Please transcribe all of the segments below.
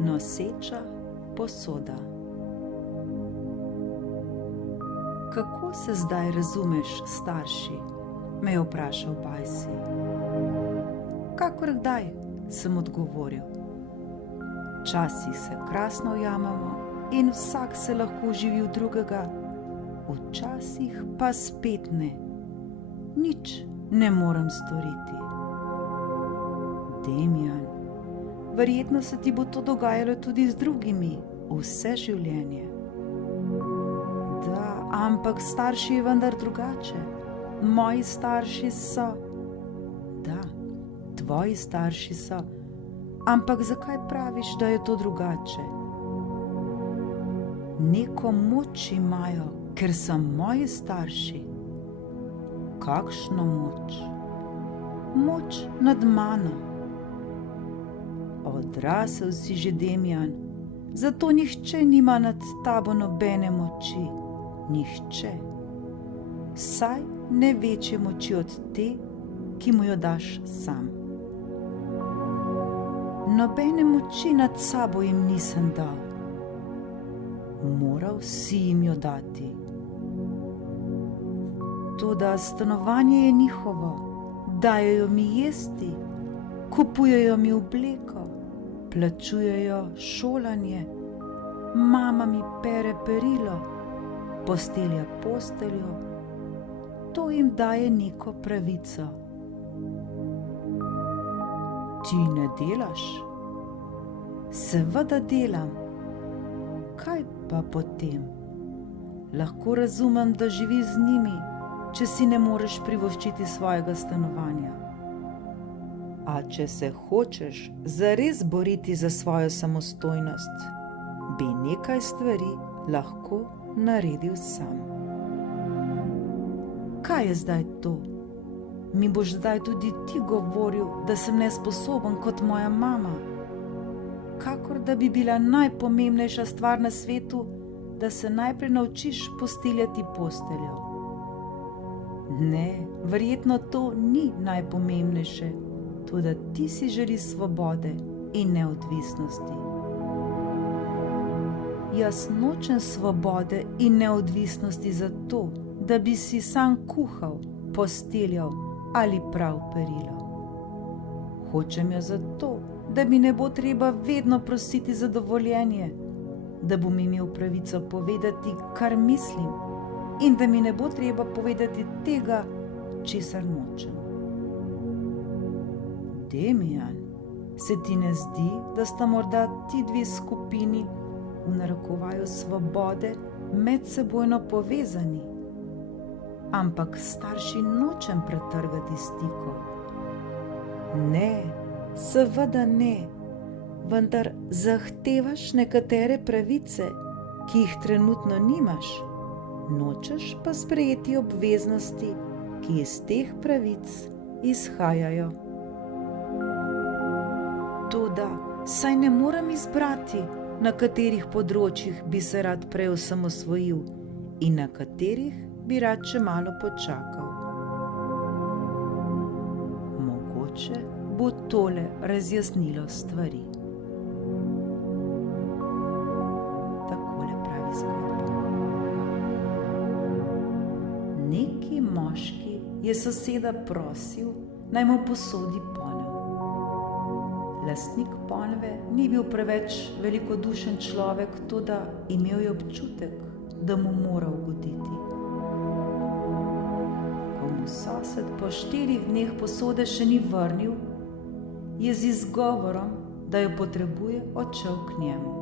Noseča posoda. Kako se zdaj razumeš, starši? Me je vprašal Bajsi. Kakor kdaj, sem odgovoril. Včasih se krasno ujamemo in vsak se lahko uživi v drugega, včasih pa spet ne. Nič ne morem storiti. Demijan, verjetno se ti bo to dogajalo tudi z drugimi vse življenje. Da, ampak starši je vendar drugače. Moji starši so. Da, tvoji starši so. Ampak zakaj praviš, da je to drugače? Neko moč imajo, ker so moji starši. Kakšno moč? Moč nad mano. Odrasel si že, Demijan, zato nihče nima nad tabo nobene moči. Nihče. Saj ne večje moči od te, ki mu jo daš sam. Nobene moči nad sabo jim nisem dal. Moral si jim jo dati. Toda stanovanje je njihovo, dajejo mi jesti, kupujejo mi obleko, plačujejo šolanje, mama mi pere perilo, postelja posteljo, to jim daje neko pravico. Ti ne delaš? Seveda delam. Kaj pa potem? Lahko razumem, da živiš z njimi, če si ne moreš privoščiti svojega stanovanja. A če se hočeš zares boriti za svojo samostojnost, bi nekaj stvari lahko naredil sam. Kaj je zdaj to? Mi boš zdaj tudi ti govoril, da sem nesposoben kot moja mama? Kakor da bi bila najpomembnejša stvar na svetu, da se najprej naučiš posteljati posteljo. Ne, verjetno to ni najpomembnejše, toda ti si želiš svobode in neodvisnosti. Jaz nočem svobode in neodvisnosti zato, da bi si sam kuhal, posteljal ali prav perilo. Hočem jo zato, da mi ne bo treba vedno prositi za dovoljenje, da bom imel pravico povedati, kar mislim, in da mi ne bo treba povedati tega, česar nočem. Demijan, se ti ne zdi, da sta morda ti dve skupini, v narekovaju svobode, medsebojno povezani? Ampak starši nočem pretrgati stikov. Ne, seveda ne, vendar zahtevaš nekatere pravice, ki jih trenutno nimaš, nočeš pa sprejeti obveznosti, ki iz teh pravic izhajajo. Toda, saj ne morem izbrati, na katerih področjih bi se rad prej osamosvojil in na katerih bi rad še malo počakal. Mogoče bo tole razjasnilo stvari. Takole pravi zgodba. Neki moški je soseda prosil, naj mu posodi ponev. Lastnik ponve ni bil preveč velikodušen človek, toda imel je občutek, da mu mora ugoditi. Ko mu sosed po 4 dneh posode še ni vrnil, je z izgovorom, da jo potrebuje, odšel k njemu.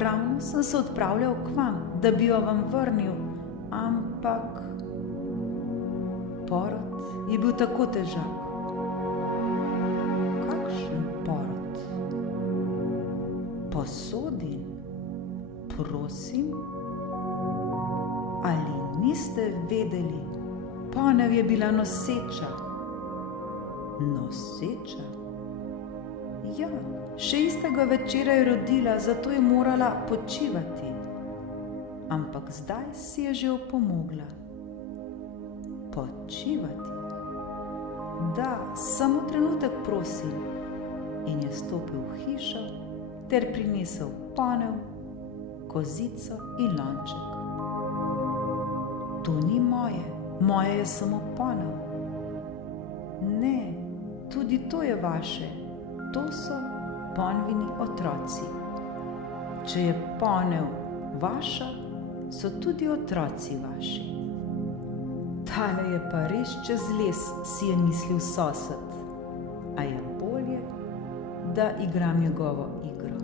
Ravno sem se odpravljal k vam, da bi jo vam vrnil, ampak porod je bil tako težak. Kakšen porod? Posodim, prosim? Ali niste vedeli, ponev je bila noseča? Noseča? Ja, še istega večera je rodila, zato je morala počivati. Ampak zdaj si je že opomogla. Počivati? Da, samo trenutek, prosim. In je stopil v hišo ter prinesel ponev, kozico in lonček. To ni moje, moje je samo ponev. Ne, tudi to je vaše, to so ponvini otroci. Če je ponev vaša, so tudi otroci vaši. Tale je pa res čez les, si je mislil sosed, a je bolje, da igram njegovo igro.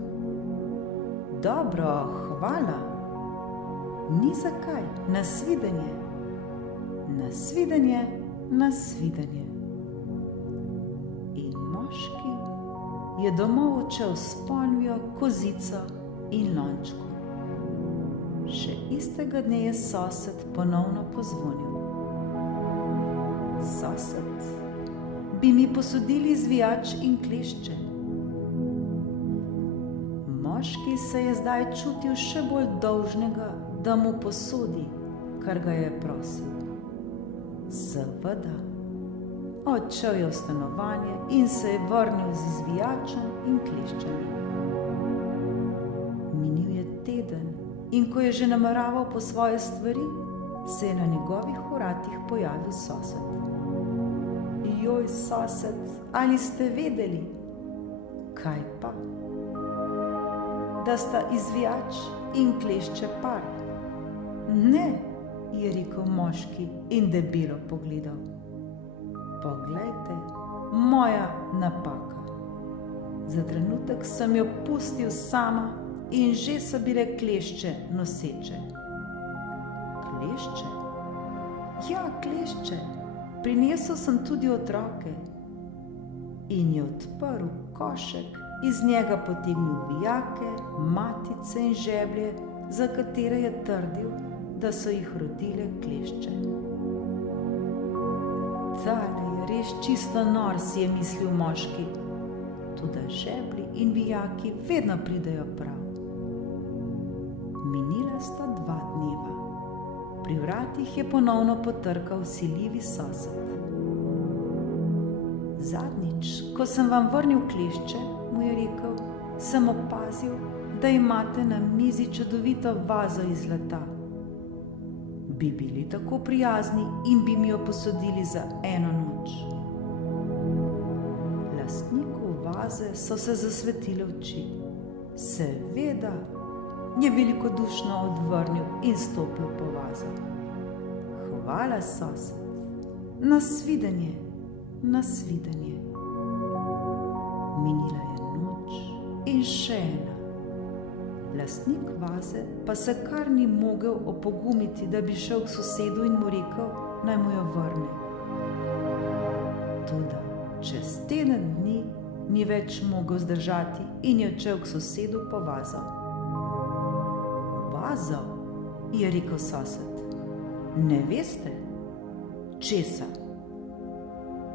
Dobro, hvala. Ni zakaj, nasvidenje. Nasvidenje, nasvidenje. In moški je domov odšel s ponvijo, kozico in lončkom. Še istega dne je sosed ponovno pozvonil. Sosed, bi mi posodili zvijač in klešče? Moški se je zdaj čutil še bolj dolžnega, da mu posodi, kar ga je prosil. Seveda. Odšel je v stanovanje in se je vrnil z zvijačem in kleščami. Minil je teden in ko je že nameraval po svoje stvari, se je na njegovih vratih pojavil sosed. Joj, sosed, ali ste vedeli? Kaj pa? Da sta izvijač in klešče par. Ne, je rekel moški in debelo pogledal. Poglejte, moja napaka. Za trenutek sem jo pustil sama in že so bile klešče noseče. Klešče? Ja, klešče. Prinesel sem tudi otroke. In je odprl košek, iz njega potegnil vijake, matice in žeblje, za katere je trdil, da so jih rodile klešče. Tale je res čisto nor, si je mislil moški, toda žeblji in vijaki vedno pridejo prav. Minila sta 2 dneva. Pri vratih je ponovno potrkal vsiljivi sosed. Zadnjič, ko sem vam vrnil klešče, mu je rekel, sem opazil, da imate na mizi čudovito vazo iz zlata. Bi bili tako prijazni in bi mi jo posodili za 1 noč. Lastniku vaze so se zasvetile oči. Seveda, je velikodušno odvrnil in stopil po vazo. Hvala, sosed. Nasvidenje, nasvidenje. Minila je noč in še ena. Lastnik vaze pa se kar ni mogel opogumiti, da bi šel k sosedu in mu rekel, naj mu jo vrne. Toda čez teden dni ni več mogel zdržati in je odšel k sosedu po vazo. Vazo, je rekel sosed. Ne veste? Česa?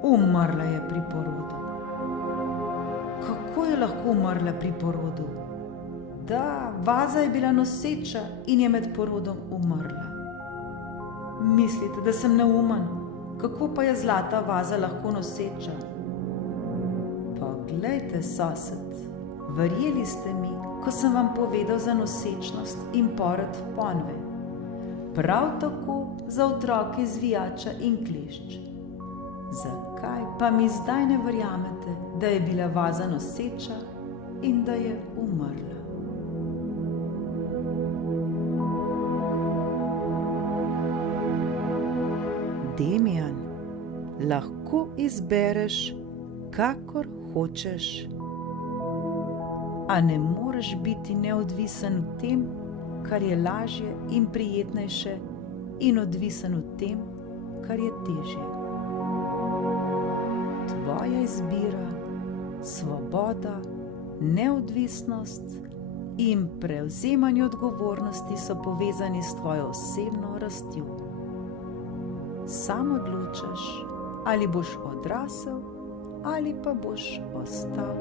Umrla je pri porodu. Kako je lahko umrla pri porodu? Da, vaza je bila noseča in je med porodom umrla. Mislite, da sem neumen? Kako pa je zlata vaza lahko noseča? Poglejte, sosed, verjeli ste mi, ko sem vam povedal za nosečnost in porod ponve. Prav tako za otroke zvijača in klešč. Zakaj pa mi zdaj ne verjamete, da je bila vaza noseča in da je umrla? Demijan, lahko izbereš, kakor hočeš. A ne moreš biti neodvisen v tem, kar je lažje in prijetnejše, in odvisen v tem, kar je težje. Tvoja izbira, svoboda, neodvisnost in prevzemanje odgovornosti so povezani s tvojo osebno rastjo. Sam odločaš, ali boš odrasel ali pa boš ostal